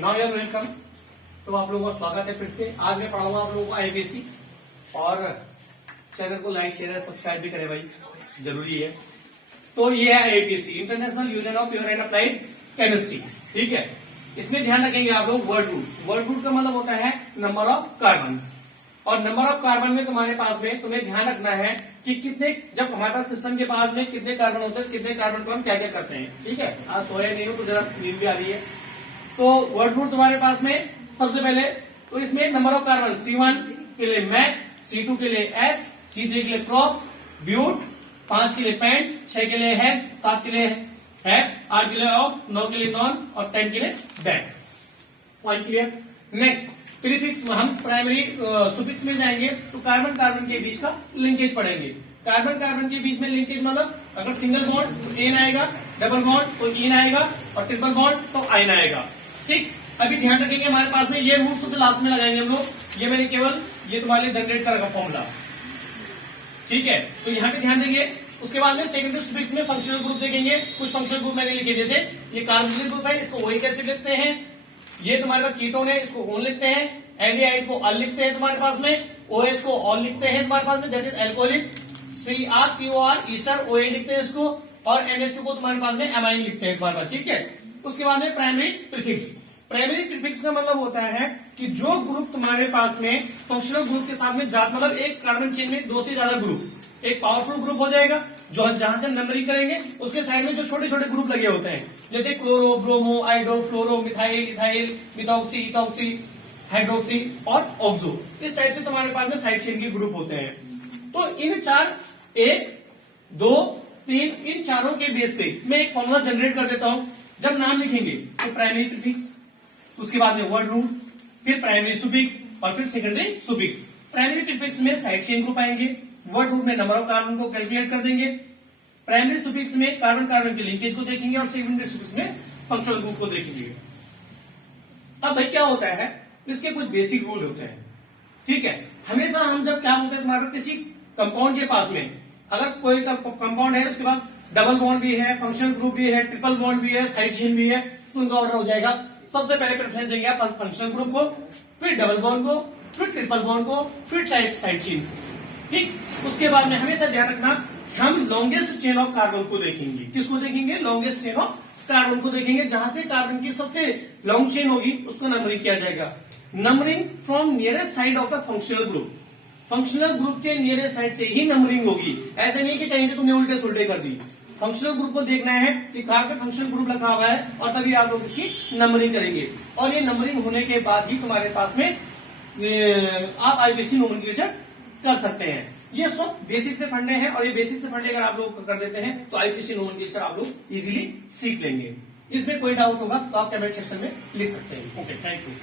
Now you are welcome. तो आप लोगों का स्वागत है फिर से। आज मैं पढ़ाऊंगा आप लोगों को आईपीसी, और चैनल को लाइक शेयर सब्सक्राइब भी करें भाई, जरूरी है। तो ये है IPC, international union of pure and applied chemistry. ठीक है, इसमें ध्यान रखेंगे आप लोग वर्ड रूट। वर्ड रूट का मतलब होता है नंबर ऑफ कार्बन, और नंबर ऑफ कार्बन में तुम्हारे पास में तुम्हें ध्यान रखना है कि कितने, जब हमारे पास सिस्टम के पास में कितने कार्बन होते हैं, कितने कार्बन को हम क्या क्या करते हैं। ठीक है, आज सोया नहीं हो तो जरा नींद भी आ रही है। तो वर्ड रूट तुम्हारे पास में सबसे पहले तो इसमें नंबर ऑफ कार्बन C1 के लिए मैथ, C2 के लिए एच, C3 के लिए प्रोप, ब्यूट, 5 के लिए पेंट, 6 के लिए हेड, 7 के लिए हैप, 8 के लिए ऑफ, 9 के लिए नॉन और 10 के लिए date. Point clear. Next prefix, हम प्राइमरी सुफिक्स में जाएंगे तो कार्बन कार्बन के बीच का लिंकेज पढ़ेंगे। कार्बन कार्बन के बीच में लिंकेज मतलब अगर सिंगल बॉन्ड तो एन आएगा, डबल बॉन्ड तो इन आएगा, और ट्रिपल बॉन्ड तो आइन आएगा। ठीक, अभी ध्यान रखेंगे हमारे पास में ये रूल सबसे लास्ट में लगाएंगे हम लोग। ये मैंने केवल ये तुम्हारे लिए जनरेट कर रखा फॉर्मूला। ठीक है, तो यहाँ पे ध्यान देंगे। उसके बाद में सेकेंडरी सुफिक्स में फंक्शनल ग्रुप देखेंगे। कुछ फंक्शनल ग्रुप मैंने लिखे, जैसे ये कार्बोक्सिलिक ग्रुप है, इसको ओइक एसिड लिखते हैं। ये तुम्हारे पास कीटोन है, इसको ओन लिखते हैं। एल्डिहाइड को अल लिखते हैं तुम्हारे पास में। ओएच को ऑल लिखते हैं तुम्हारे पास में, that is alcoholic. CrCOR Easter OH लिखते हैं इसको, और NH2 को तुम्हारे पास में एमाइन लिखते हैं तुम्हारे पास। ठीक है, उसके बाद में प्राइमरी प्रीफिक्स। प्राइमरी प्रीफिक्स का मतलब होता है कि जो ग्रुप तुम्हारे पास में फंक्शनल ग्रुप के साथ में जात, मतलब एक कार्बन चेन में 2 से ज्यादा ग्रुप, एक पावरफुल ग्रुप हो जाएगा जो जहां से हम नंबरिंग करेंगे। उसके साइड में जो छोटे छोटे ग्रुप लगे होते हैं, जैसे chloro, bromo, iodo, fluoro, methyl, ethyl, methoxy, ethoxy, hydroxy और ऑक्सो, इस टाइप से तुम्हारे पास में साइड चेन के ग्रुप होते हैं। तो इन चार, 1, 2, 3, इन चारों के बेस पे मैं एक फॉर्मूला जनरेट कर देता हूं। जब नाम लिखेंगे तो प्राइमरी प्रीफिक्स, उसके बाद में वर्ड रूट, फिर प्राइमरी सुफिक्स और फिर सेकेंडरी सुफिक्स। प्राइमरी प्रीफिक्स में साइड चेन ग्रुप आएंगे, वर्ड रूट में नंबर ऑफ कार्बन को कैलकुलेट कर देंगे, प्राइमरी सुफिक्स में कार्बन कार्बन के लिंकेज को देखेंगे, और सेकेंडरी सुफिक्स में फंक्शनल ग्रुप को देखेंगे। अब भाई क्या होता है, इसके कुछ बेसिक रूल होते हैं। ठीक है, हमेशा हम जब क्या बोलते हैं तुम्हारा किसी कंपाउंड के पास में, अगर कोई कंपाउंड है उसके बाद डबल बॉन्ड भी है, फंक्शनल ग्रुप भी है, ट्रिपल बॉन्ड भी है, साइड चेन भी है, तो उनका ऑर्डर हो जाएगा। सबसे पहले प्रेफरेंस देंगे आप फंक्शनल ग्रुप को, फिर डबल बॉन्ड को, फिर ट्रिपल बॉन्ड को, फिर साइड चेन। ठीक, उसके बाद में हमेशा ध्यान रखना हम लॉन्गेस्ट चेन ऑफ कार्बन को देखेंगे। किसको देखेंगे? लॉन्गेस्ट चेन ऑफ कार्बन को देखेंगे। जहां से कार्बन की सबसे लॉन्ग चेन होगी उसको नंबरिंग किया जाएगा। Numbering from nearest side of the functional group. Functional group के नियरेस्ट साइड से ही नंबरिंग होगी। ऐसे नहीं कि कहीं से तुमने उल्टे सुल्टे कर दी। फंक्शनल ग्रुप को देखना है कि कहां पे फंक्शनल ग्रुप रखा हुआ है, और तभी आप लोग इसकी नंबरिंग करेंगे। और ये नंबरिंग होने के बाद ही तुम्हारे पास में आप आईपीसी नोमेनक्लेचर कर सकते हैं। ये सब बेसिक से फंडे हैं, और ये बेसिक से फंडे अगर आप लोग कर देते हैं तो आईपीसी नोमेनक्लेचर आप लोग इजीली सीख लेंगे। इसमें कोई डाउट होगा तो आप कमेंट सेक्शन में लिख सकते हैं। Okay, thank you.